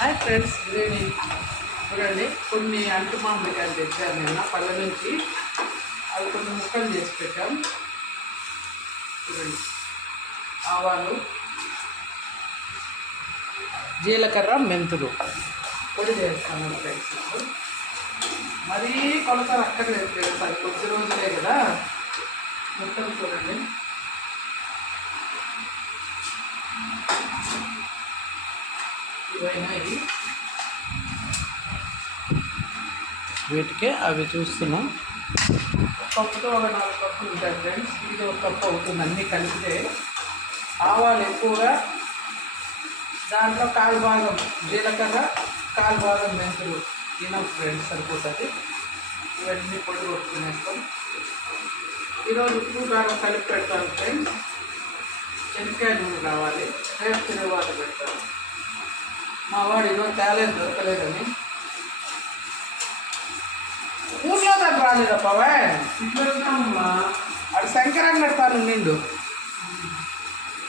Hi friends, good evening. చూడండి, కొన్ని అంటు మామిడికాయలు తెచ్చారు నిన్న పళ్ళ నుంచి. అవి కొన్ని ముక్కలు చేసి పెట్టాం. చూడండి, ఆవాలు, జీలకర్ర, మెంతులు పొడి చేస్తాను ఫ్రెండ్స్. మరీ కొలతలు అక్కర్లేదు ఫ్రెండ్స్, అది కొద్ది రోజులే కదా. ముక్కలు చూడండి, ఇవైనాయి. వీటికే అవి చూస్తున్నాం. కప్పుతో ఒక 4 కప్పులు ఉంటాయి ఫ్రెండ్స్. ఇది ఒక కప్పు అవుతుంది అన్నీ కలిపితే. ఆవాలు ఎక్కువగా, దాంట్లో 1/4 భాగం జీలకర్ర, 1/4 భాగం మెంతులు ఇనఫ్ ఫ్రెండ్స్, సరిపోతుంది. ఇవన్నీ పొడి కొట్టుకునేస్తాం. ఈరోజు ఉప్పు కారం కలిపి పెడతాను ఫ్రెండ్స్. శనక్కాయ నూనె కావాలి, రేపు తిరువాత పెడతాను. మా వాడు ఈరోజు టాలెంట్ దొరకలేదని ఊర్లో దాకా రాలేదప్పవా. ఇట్లా వచ్చినామమ్మా, అది శంకరంగా తాను నిండు.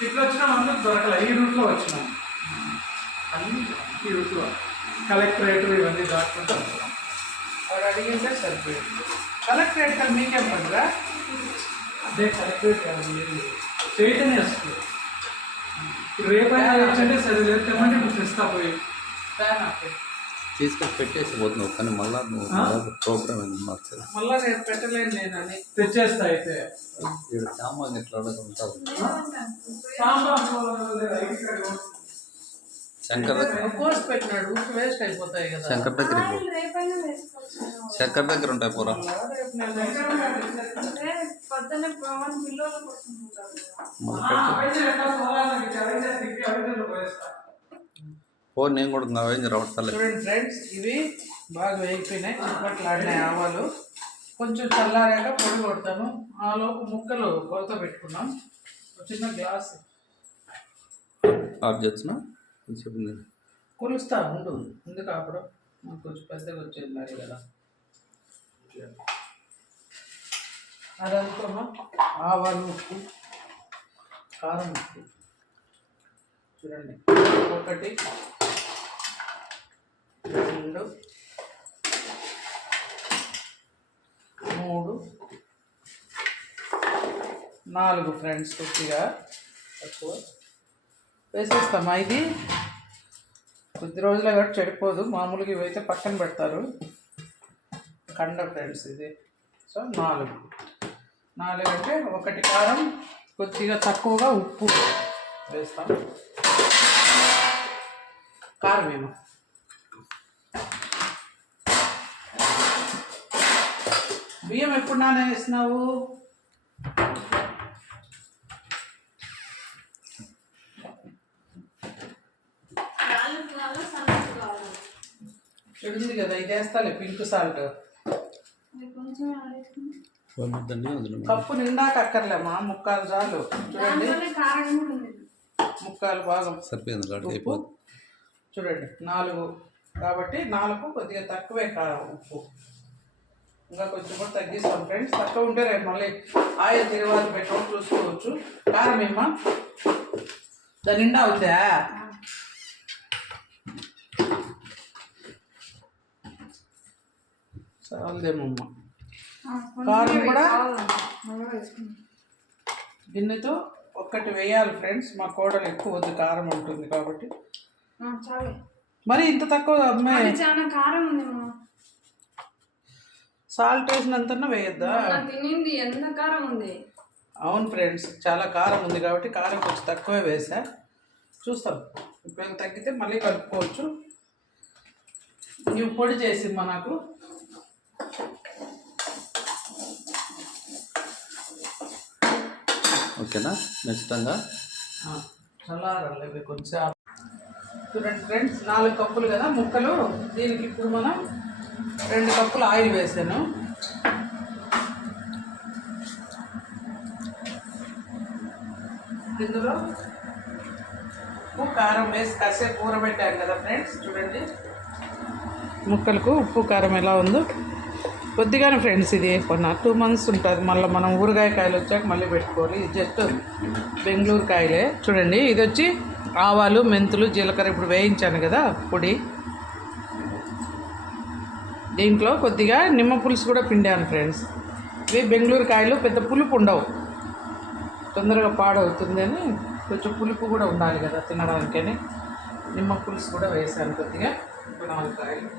ఇట్లా వచ్చినాం, అందరూ దొరకలే. ఈ రూట్లో వచ్చినాం, అన్ని ఈ రూట్లో కలెక్టరేట్ ఇవన్నీ దాటుకుంటూ వస్తున్నాం. వాడు అడిగిందే సరిపోయింది. కలెక్టరేట్ కానీ మీకేం పండురా? అదే కలెక్టరేట్ కాదు, చైతన్య వస్తుంది. రేపైనా వచ్చింటే సరే, లేదు తెమ్మంటే ఇప్పుడు తెస్తా పోయి ఫ్యాన్ ఆపే. తీసుకొని పెట్టేసి పోతున్నావు, కానీ మళ్ళీ ప్రోగ్రామ్ ఎందుకు మార్చాలి? మళ్ళీ రేపు పెట్టలేను నేనని తెచ్చేస్తా. అయితే ఇక్కడ సామాన్ ఎట్లా అడగంటావు? శంకర్ దగ్గర కోసి పెట్టినాడు, ఉప్పు వేస్ట్ అయిపోతాయి కదా. శంకర్ దగ్గరికి పో. శంకర్ దగ్గర ఉంటాయి పోరా. రేపు నేను పో, నేను కూడా నవేం రావట్లే. చూడండి ఫ్రెండ్స్, ఇవి బాగా వేగిపోయినాయి, చిప్పట్లాడినాయి ఆవాలు. కొంచెం చల్లారాక పొడి కొడతాను. ఆ లోపు ముక్కలు కొలత పెట్టుకున్నాం. ఒక చిన్న గ్లాస్ ఆఫ్ చేస్తున్నా చెప్పింది. కొలుస్తా ఉండు, ముందు కాపడం మాకు కొంచెం పెద్దగా వచ్చేది మరి కదా. అదంతా ఆవాలు, ఉప్పు, కారం, ఉప్పు. చూడండి, 1 2 3 4 ఫ్రెండ్స్. కొద్దిగా తక్కువ వేసేస్తామా. ఇది కొద్ది రోజులే కాబట్టి చెడిపోదు. మామూలుగా ఇవైతే పక్కన పెడతారు కండ ఫ్రెండ్స్. ఇది సో 4 అంటే 1 కారం, కొద్దిగా తక్కువగా ఉప్పు వేస్తాం. కారం ఏమో బియ్యం ఎప్పుడు నానేసినావు? చెడుంది కదా, ఇది వేస్తాలే పింక్ సాల్ట్. కప్పు నిండాక అక్కర్లేమా, 3/4 చాలు. చూడండి, 3/4 భాగం సరిపోయింది కాబట్టి అయిపోతుంది. చూడండి, 4 కాబట్టి 4 కొద్దిగా తక్కువే కారం, ఉప్పు. ఇంకా కొంచెం కూడా తగ్గిస్తాం ఫ్రెండ్స్. తక్కువ ఉంటే రేపు మళ్ళీ ఆయిల్ తిరువాత పెట్టుకొని చూసుకోవచ్చు. కారం ఏమ్మా దాని నిండా అవుతా? చాలదేమమ్మా. కారం కూడా గిన్నెతో 1 వేయాలి ఫ్రెండ్స్. మా కోడలు ఎక్కువ వద్దు కారం ఉంటుంది కాబట్టి. మరి ఇంత తక్కువ అమ్మాయి? చాలా కారం ఉంది. సాల్ట్ వేసినంత వేయద్దా? తినింది ఎంత కారం ఉంది. అవును ఫ్రెండ్స్, చాలా కారం ఉంది కాబట్టి కారం కొంచెం తక్కువే వేసా. చూస్తాం, ఇప్పుడు తగ్గితే మళ్ళీ కలుపుకోవచ్చు. నువ్వు పొడి చేసిమ్మా నాకు. ఓకేనా? ఖచ్చితంగా చల్లారాలి కొంచెం. చూడండి ఫ్రెండ్స్, 4 కప్పులు కదా ముక్కలు. దీనికి ఇప్పుడు మనం 2 కప్పులు ఆయిల్ వేసాను. ఇందులో ఉప్పు, కారం వేసి కాసేపు ఊరబెట్టాను కదా ఫ్రెండ్స్. చూడండి ముక్కలకు ఉప్పు కారం ఎలా ఉందో. కొద్దిగానే ఫ్రెండ్స్, ఇది కొన్న 2 months ఉంటుంది. మళ్ళీ మనం ఊరగాయ కాయలు వచ్చాక మళ్ళీ పెట్టుకోవాలి. ఇది జస్ట్ బెంగళూరు కాయలే. చూడండి, ఇది వచ్చి ఆవాలు, మెంతులు, జీలకర్ర ఇప్పుడు వేయించాను కదా పొడి. దీంట్లో కొద్దిగా నిమ్మ పులుసు కూడా పిండాను ఫ్రెండ్స్. ఇవి బెంగళూరు కాయలు పెద్ద పులుపు ఉండవు, తొందరగా పాడవుతుందని కొంచెం పులుపు కూడా ఉండాలి కదా తినడానికని నిమ్మ పులుసు కూడా వేసాను కొద్దిగా. ఒక 4 కాయలు.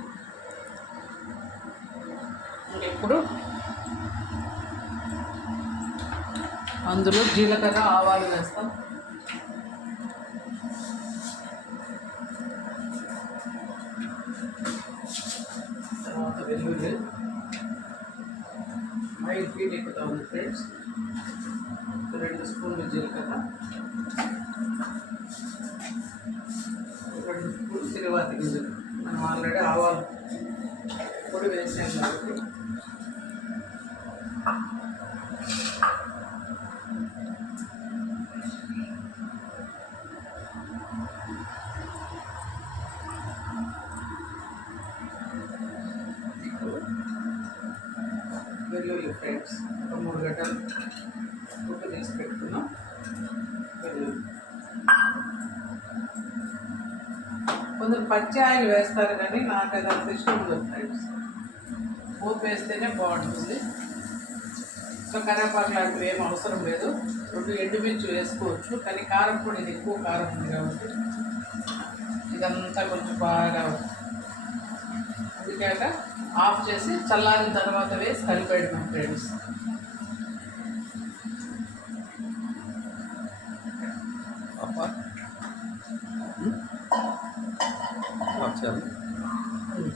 ఇప్పుడు అందులో జీలకర్ర, ఆవాలు వేస్తాం. తర్వాత వెల్లుల్లి 5 ఫీట్ ఎక్కుతా ఉంది ఫ్రెండ్స్. 2 స్పూన్లు జీలకర్ర, 2 స్పూన్లు తిరువాతి గింజలు. మనం ఆల్రెడీ ఆవాలు పొడి వేసాం కాబట్టి వెల్లుల్లి ఫ్రెండ్స్ ఒక 3 గంటలు ఉప్పు తీసి పెట్టుకున్నాం. వెల్లుల్లి కొందరు పచ్చి ఆయిల్ వేస్తారు కానీ నాకు అది అంత ఇష్టం ఉండదు ఫ్రెండ్స్. పోపు వేస్తేనే బాగుంటుంది. సో కరివేపాకు లాంటివి ఏం అవసరం లేదు. 2 ఎండుమిర్చి వేసుకోవచ్చు, కానీ కారం కూడా ఇది ఎక్కువ కారం ఉంది కాబట్టి ఇదంతా కొంచెం బాగా ఉడికాక ఆఫ్ చేసి చల్లారిన తర్వాత వేసి కలిపేయడం ఫ్రెండ్స్.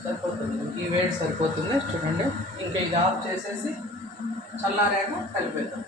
సరిపోతుంది, ఈ వేడి సరిపోతుంది. చూడండి, ఇంకా ఇది ఆఫ్ చేసేసి చల్లారాక కలిపేద్దాం.